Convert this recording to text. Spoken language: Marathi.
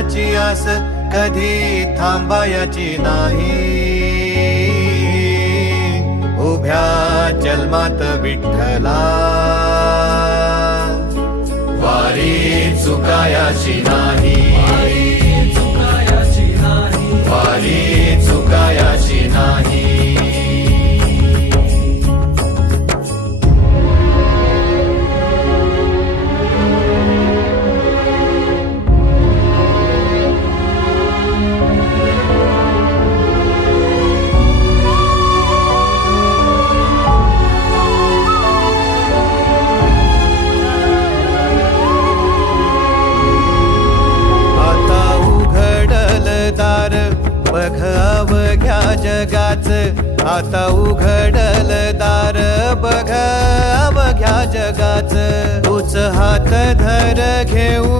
देवाची आस कधी थांबायची नाही. उभ्या जन्मात विठ्ठला वारी चुकायाची नाही. वारी चुकायाची नाही. बघ अवघ्या जगाच, आता उघडल दार बघ अवघ्या जगाच. तूच हात धर घेऊ